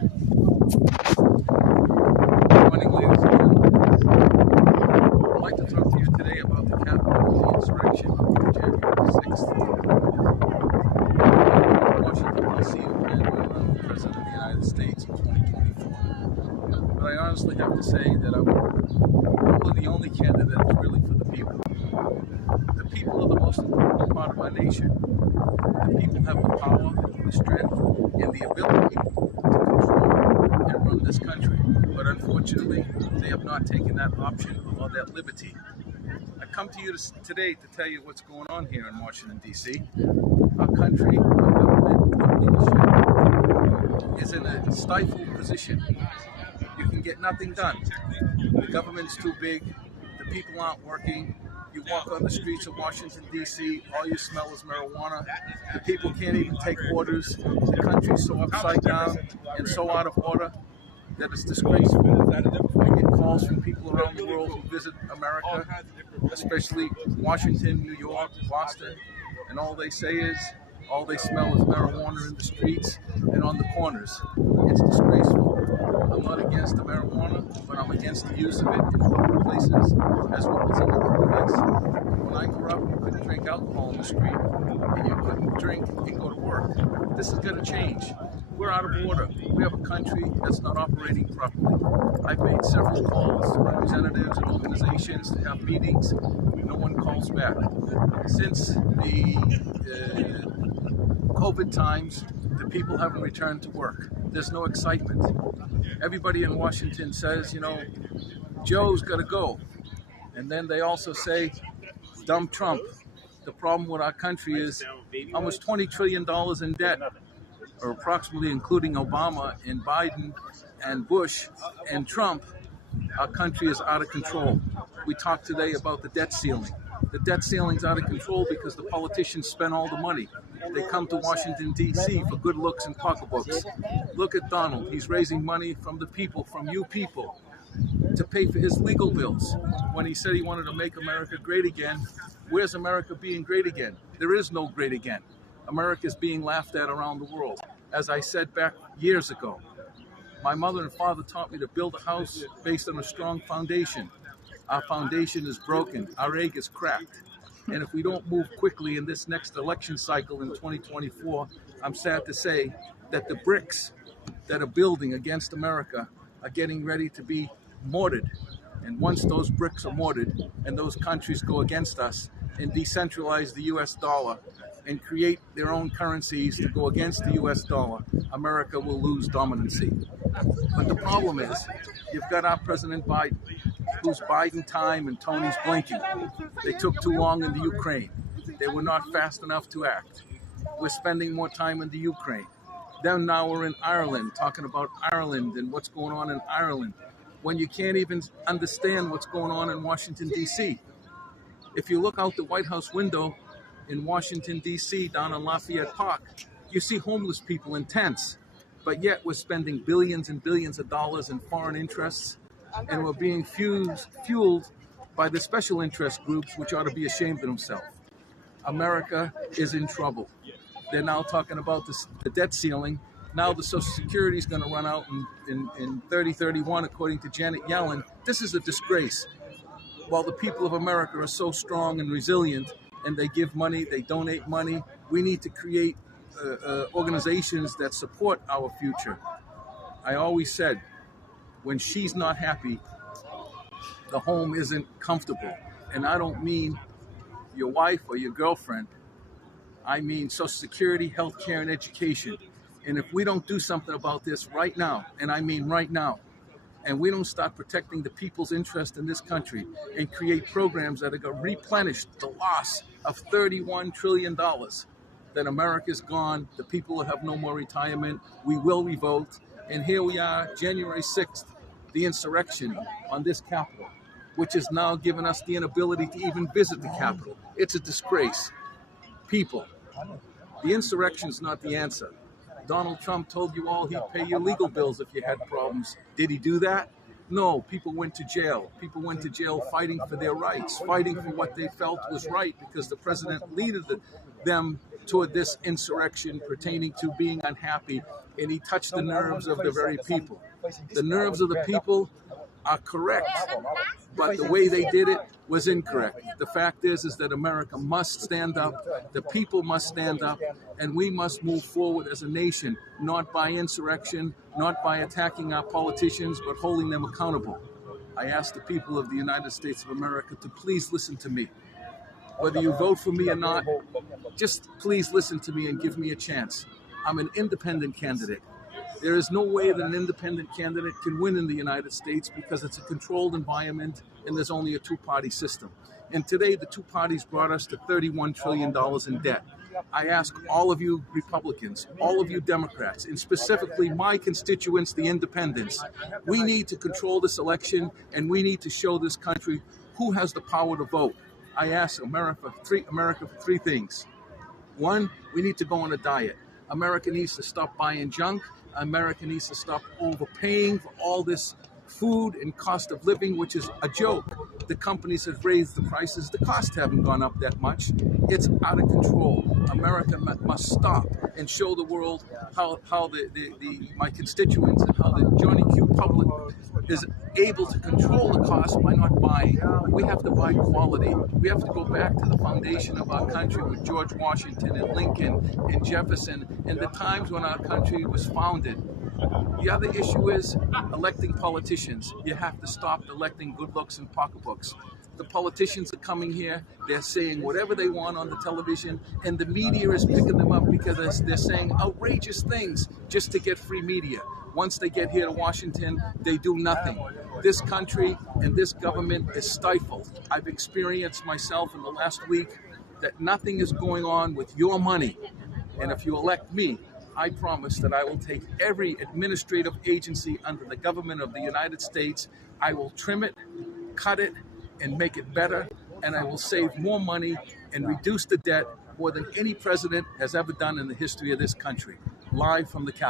Morning, ladies and gentlemen. I'd like to talk to you today about the Capitol insurrection on January 6th. Washington, D.C. and the President of the United States in 2024. But I honestly have to say that I'm probably the only candidate that's really for the people. The people are the most important part of our nation. The people have the power, the strength, and the ability to control and run this country. But unfortunately, they have not taken that option or that liberty. I come to you today to tell you what's going on here in Washington, D.C. Our country, our government, our leadership is in a stifled position. You can get nothing done. The government's too big. The people aren't working. You walk on the streets of Washington, D.C., all you smell is marijuana. The people can't even take orders. The country's so upside down and so out of order that it's disgraceful. I get calls from people around the world who visit America, especially Washington, New York, Boston, and all they say is, all they smell is marijuana in the streets and on the corners. It's disgraceful. I'm not against the marijuana, but I'm against the use of it in public places as well as in other place. When I grew up, you couldn't drink alcohol in the street, and you couldn't drink and go to work. This is going to change. We're out of order. We have a country that's not operating properly. I've made several calls to representatives and organizations to have meetings. No one calls back. Since the COVID times, the people haven't returned to work. There's no excitement. Everybody in Washington says, Joe's got to go. And then they also say, dumb Trump. The problem with our country is almost $20 trillion in debt, or approximately, including Obama and Biden and Bush and Trump. Our country is out of control. We talked today about the debt ceiling. The debt ceiling's out of control because the politicians spend all the money. They come to Washington, D.C. for good looks and pocketbooks. Look at Donald. He's raising money from the people, from you people, to pay for his legal bills. When he said he wanted to make America great again, where's America being great again? There is no great again. America is being laughed at around the world. As I said back years ago, my mother and father taught me to build a house based on a strong foundation. Our foundation is broken. Our egg is cracked. And if we don't move quickly in this next election cycle in 2024, I'm sad to say that the bricks that are building against America are getting ready to be mortared. And once those bricks are mortared and those countries go against us and decentralize the U.S. dollar and create their own currencies to go against the U.S. dollar, America will lose dominancy. But the problem is, you've got our President Biden, who's biding time and Tony's blinking. They took too long in the Ukraine. They were not fast enough to act. We're spending more time in the Ukraine. Then now we're in Ireland, talking about Ireland and what's going on in Ireland, when you can't even understand what's going on in Washington, D.C. If you look out the White House window in Washington, D.C., down on Lafayette Park, you see homeless people in tents. But yet we're spending billions and billions of dollars in foreign interests, and we're being fueled by the special interest groups, which ought to be ashamed of themselves. America is in trouble. They're now talking about the debt ceiling. Now the Social Security is going to run out in 2031, according to Janet Yellen. This is a disgrace. While the people of America are so strong and resilient, and they give money, they donate money, we need to create organizations that support our future. I always said, when she's not happy, the home isn't comfortable. And I don't mean your wife or your girlfriend. I mean Social Security, health care, and education. And if we don't do something about this right now, and I mean right now, and we don't start protecting the people's interest in this country and create programs that are going to replenish the loss of $31 trillion, then America's gone. The people will have no more retirement. We will revolt. And here we are, January 6th, the insurrection on this Capitol, which has now given us the inability to even visit the Capitol. It's a disgrace. People, the insurrection is not the answer. Donald Trump told you all he'd pay your legal bills if you had problems. Did he do that? No, people went to jail. People went to jail fighting for their rights, fighting for what they felt was right, because the president leaded them toward this insurrection pertaining to being unhappy, and he touched the nerves of the very people. The nerves of the people are correct, but the way they did it was incorrect. The fact is that America must stand up, the people must stand up, and we must move forward as a nation, not by insurrection, not by attacking our politicians, but holding them accountable. I ask the people of the United States of America to please listen to me. Whether you vote for me or not, just please listen to me and give me a chance. I'm an independent candidate. There is no way that an independent candidate can win in the United States, because it's a controlled environment and there's only a two-party system. And today, the two parties brought us to $31 trillion in debt. I ask all of you Republicans, all of you Democrats, and specifically my constituents, the independents, we need to control this election, and we need to show this country who has the power to vote. I ask America for three things. One, we need to go on a diet. America needs to stop buying junk. America needs to stop overpaying for all this food and cost of living, which is a joke. The companies have raised the prices. The costs haven't gone up that much. It's out of control. America must stop and show the world how my constituents and how the Johnny Q public is able to control the cost by not buying. We have to buy quality. We have to go back to the foundation of our country with George Washington and Lincoln and Jefferson and the times when our country was founded. The other issue is electing politicians. You have to stop electing good looks and pocketbooks. The politicians are coming here, they're saying whatever they want on the television, and the media is picking them up because they're saying outrageous things just to get free media. Once they get here to Washington, they do nothing. This country and this government is stifled. I've experienced myself in the last week that nothing is going on with your money. And if you elect me, I promise that I will take every administrative agency under the government of the United States. I will trim it, cut it, and make it better. And I will save more money and reduce the debt more than any president has ever done in the history of this country. Live from the Capitol.